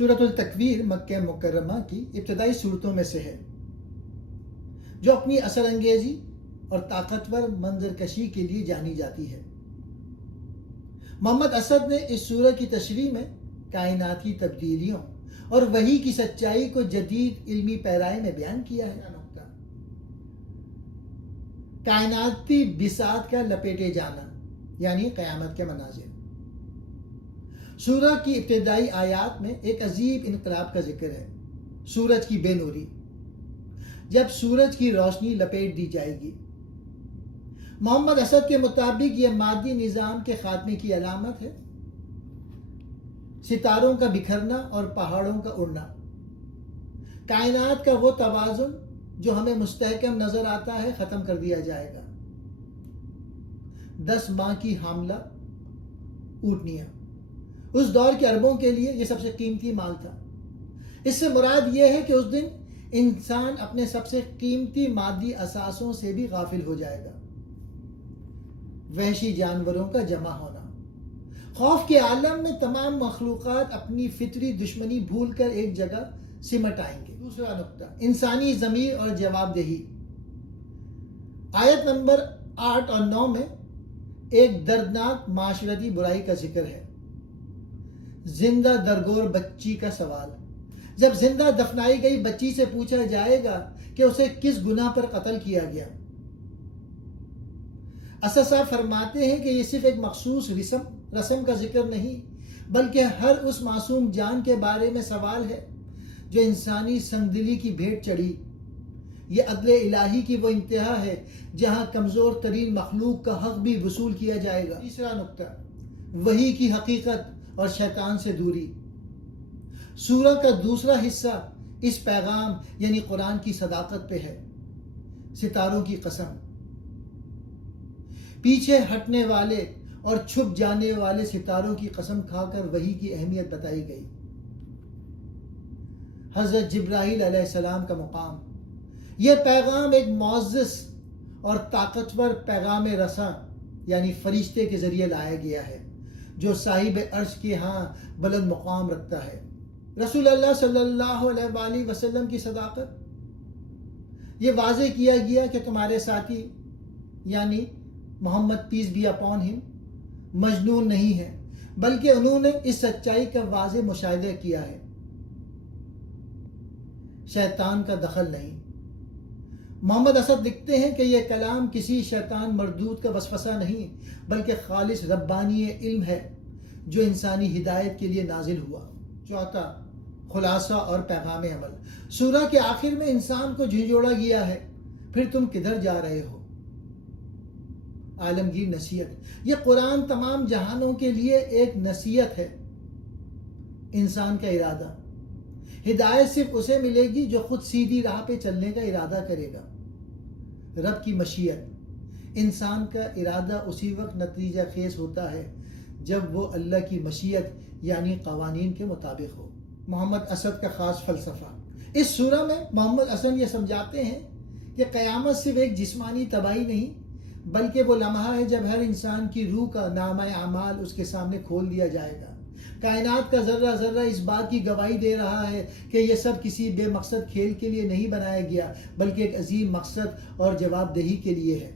سورۃ التکویر مکہ مکرمہ کی ابتدائی صورتوں میں سے ہے جو اپنی اثر انگیزی اور طاقتور منظر کشی کے لیے جانی جاتی ہے۔ محمد اسد نے اس سورہ کی تشریح میں کائناتی تبدیلیوں اور وحی کی سچائی کو جدید علمی پیرائی میں بیان کیا ہے۔ کائناتی بساط کا لپیٹے جانا یعنی قیامت کے مناظر۔ سورہ کی ابتدائی آیات میں ایک عجیب انقلاب کا ذکر ہے، سورج کی بے نوری، جب سورج کی روشنی لپیٹ دی جائے گی۔ محمد اسد کے مطابق یہ مادی نظام کے خاتمے کی علامت ہے، ستاروں کا بکھرنا اور پہاڑوں کا اڑنا، کائنات کا وہ توازن جو ہمیں مستحکم نظر آتا ہے ختم کر دیا جائے گا۔ 10 ماہ کی حاملہ اونٹنیاں اس دور کے عربوں کے لیے یہ سب سے قیمتی مال تھا۔ اس سے مراد یہ ہے کہ اس دن انسان اپنے سب سے قیمتی مادی اثاثوں سے بھی غافل ہو جائے گا۔ وحشی جانوروں کا جمع ہونا، خوف کے عالم میں تمام مخلوقات اپنی فطری دشمنی بھول کر ایک جگہ سمٹ آئیں گے۔ دوسرا نقطہ، انسانی ضمیر اور جواب دہی۔ آیت نمبر 8 اور 9 میں ایک دردناک معاشرتی برائی کا ذکر ہے، زندہ درگور بچی کا سوال۔ جب زندہ دفنائی گئی بچی سے پوچھا جائے گا کہ اسے کس گناہ پر قتل کیا گیا، اسد صاحب فرماتے ہیں کہ یہ صرف ایک مخصوص رسم کا ذکر نہیں بلکہ ہر اس معصوم جان کے بارے میں سوال ہے جو انسانی سنگدلی کی بھیٹ چڑھی۔ یہ عدل الہی کی وہ انتہا ہے جہاں کمزور ترین مخلوق کا حق بھی وصول کیا جائے گا۔ تیسرا نقطہ، وحی کی حقیقت اور شیطان سے دوری۔ سورہ کا دوسرا حصہ اس پیغام یعنی قرآن کی صداقت پہ ہے۔ ستاروں کی قسم، پیچھے ہٹنے والے اور چھپ جانے والے ستاروں کی قسم کھا کر وحی کی اہمیت بتائی گئی۔ حضرت جبرائیل علیہ السلام کا مقام، یہ پیغام ایک معزز اور طاقتور پیغام رساں یعنی فرشتے کے ذریعے لایا گیا ہے جو صاحب عرش کے ہاں بلند مقام رکھتا ہے۔ رسول اللہ صلی اللہ علیہ وآلہ وسلم کی صداقت، یہ واضح کیا گیا کہ تمہارے ساتھی یعنی محمد پیس بی اپون ہم مجنون نہیں ہے بلکہ انہوں نے اس سچائی کا واضح مشاہدہ کیا ہے۔ شیطان کا دخل نہیں۔ محمد اسد لکھتے ہیں کہ یہ کلام کسی شیطان مردود کا وسوسہ نہیں بلکہ خالص ربانی علم ہے جو انسانی ہدایت کے لیے نازل ہوا۔ چوتھا، خلاصہ اور پیغام عمل۔ سورہ کے آخر میں انسان کو جھنجھوڑا گیا ہے، پھر تم کدھر جا رہے ہو؟ عالمگیر نصیحت، یہ قرآن تمام جہانوں کے لیے ایک نصیحت ہے۔ انسان کا ارادہ، ہدایت صرف اسے ملے گی جو خود سیدھی راہ پہ چلنے کا ارادہ کرے گا۔ رب کی مشیت، انسان کا ارادہ اسی وقت نتیجہ خیز ہوتا ہے جب وہ اللہ کی مشیت یعنی قوانین کے مطابق ہو۔ محمد اسد کا خاص فلسفہ۔ اس سورہ میں محمد اسد یہ سمجھاتے ہیں کہ قیامت صرف ایک جسمانی تباہی نہیں بلکہ وہ لمحہ ہے جب ہر انسان کی روح کا نامہ اعمال اس کے سامنے کھول دیا جائے گا۔ کائنات کا ذرہ ذرہ اس بات کی گواہی دے رہا ہے کہ یہ سب کسی بے مقصد کھیل کے لیے نہیں بنایا گیا بلکہ ایک عظیم مقصد اور جواب دہی کے لیے ہے۔